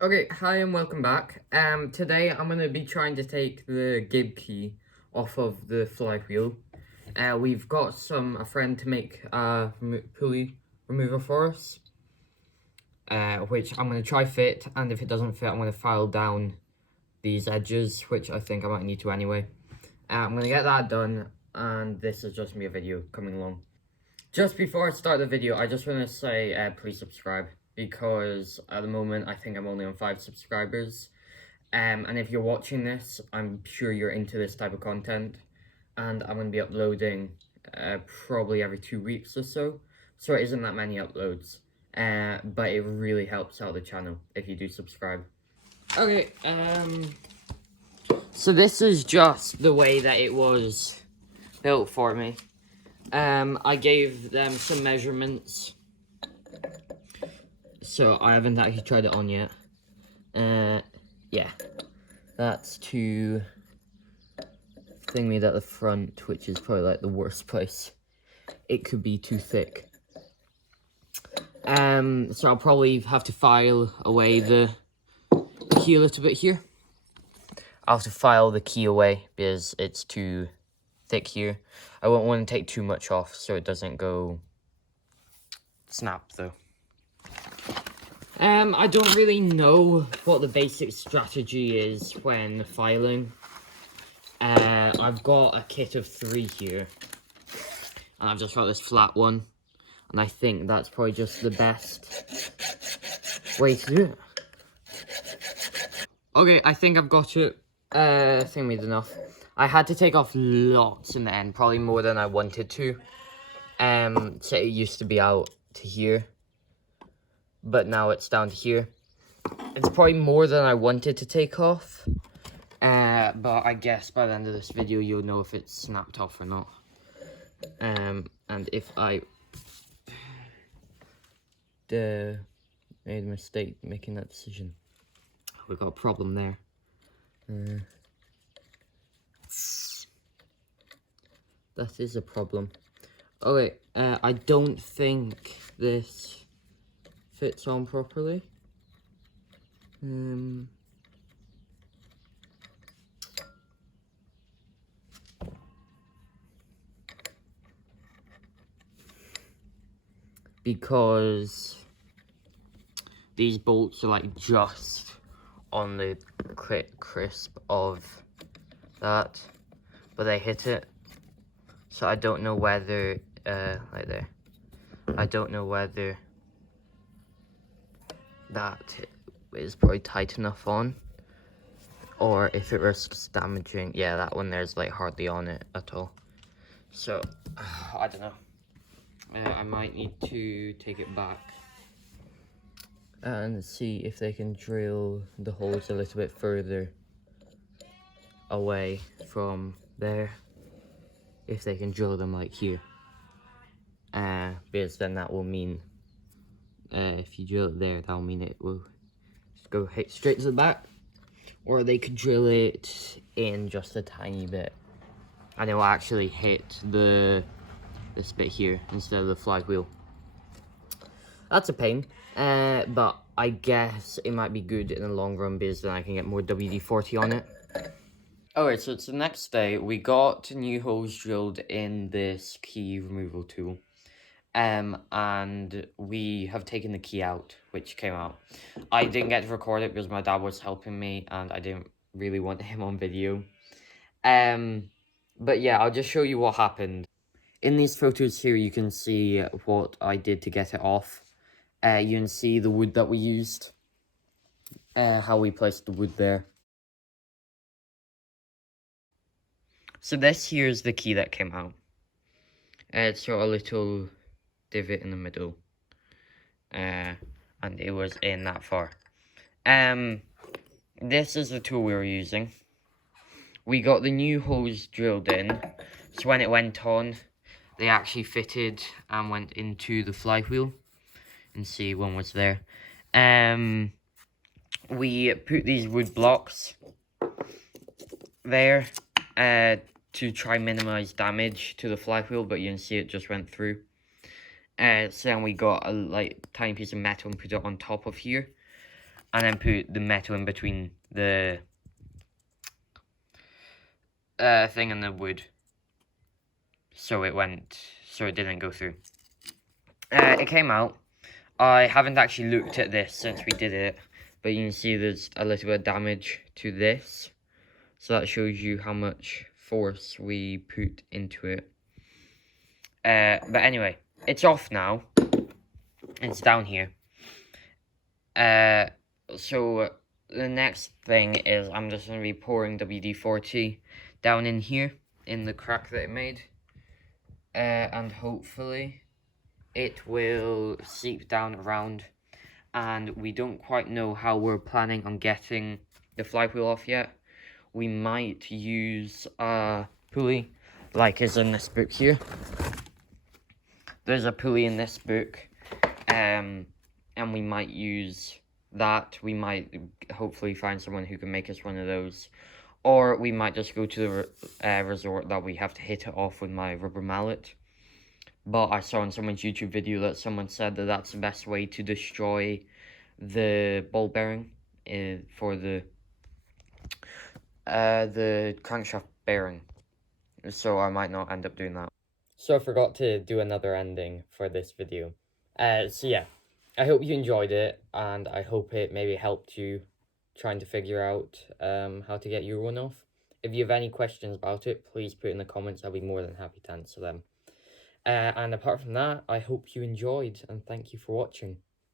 Okay, hi and welcome back. Today I'm going to be trying to take the gib key off of the flywheel. We've got a friend to make a pulley remover for us, which I'm going to try fit, and if it doesn't fit, I'm going to file down these edges, which I think I might need to anyway. I'm going to get that done, and this is just me a video coming along. Just before I start the video, I just want to say please subscribe, because at the moment I think I'm only on 5 subscribers. And if you're watching this, I'm sure you're into this type of content, and I'm going to be uploading probably every 2 weeks or so. So it isn't that many uploads, but it really helps out the channel if you do subscribe. Okay, so this is just the way that it was built for me. I gave them some measurements, so I haven't actually tried it on yet. Yeah, that's to thingy at the front, which is probably like the worst place. It could be too thick. So I'll probably have to file away the key a little bit here. I'll have to file the key away because it's too thick here. I won't want to take too much off so it doesn't go snap though. I don't really know what the basic strategy is when filing. I've got a kit of 3 here, and I've just got this flat one, and I think that's probably just the best way to do it. Okay, I think I've got it thingied enough. I had to take off lots in the end, probably more than I wanted to. So it used to be out to here, but now it's down to here. It's probably more than I wanted to take off, but I guess by the end of this video you'll know if it's snapped off or not. And if I made a mistake making that decision, we've got a problem there. That is a problem. Okay, I don't think this fits on properly. Because these bolts are like just on the crisp of that, but they hit it. So I don't know whether, like there, I don't know whether that is probably tight enough on, or if it risks damaging. Yeah, that one there's like hardly on it at all. So, I don't know. I might need to take it back and see if they can drill the holes a little bit further away from there. If they can drill them like here. Because then that will mean, if you drill it there, that will mean it will just go straight to the back. Or they could drill it in just a tiny bit, and it will actually hit this bit here instead of the flywheel. That's a pain, but I guess it might be good in the long run because then I can get more WD-40 on it. Alright, so it's the next day. We got new holes drilled in this key removal tool. And we have taken the key out, which came out. I didn't get to record it because my dad was helping me and I didn't really want him on video. But yeah, I'll just show you what happened. In these photos here, you can see what I did to get it off. You can see the wood that we used, how we placed the wood there. So this here is the key that came out. It's got a little divot in the middle, and it was in that far. This is the tool we were using. We got the new holes drilled in, so when it went on, they actually fitted and went into the flywheel. And see, one was there. We put these wood blocks there to try minimize damage to the flywheel, but you can see it just went through. So then we got a tiny piece of metal and put it on top of here. and then put the metal in between the thing and the wood, so it didn't go through. It came out. I haven't actually looked at this since we did it, but you can see there's a little bit of damage to this, so that shows you how much force we put into it. But anyway, it's off now. It's down here. So the next thing is I'm just going to be pouring WD-40 down in here, in the crack that it made. And hopefully it will seep down around. And we don't quite know how we're planning on getting the flywheel off yet. We might use a pulley, like is in this book here. There's a pulley in this book, and we might use that. We might hopefully find someone who can make us one of those, or we might just go to the resort that we have to hit it off with my rubber mallet. But I saw in someone's YouTube video that someone said that that's the best way to destroy the ball bearing for the crankshaft bearing. So I might not end up doing that. So I forgot to do another ending for this video. So yeah, I hope you enjoyed it, and I hope it maybe helped you trying to figure out how to get your one off. If you have any questions about it, please put in the comments. I'll be more than happy to answer them. And apart from that, I hope you enjoyed, and thank you for watching.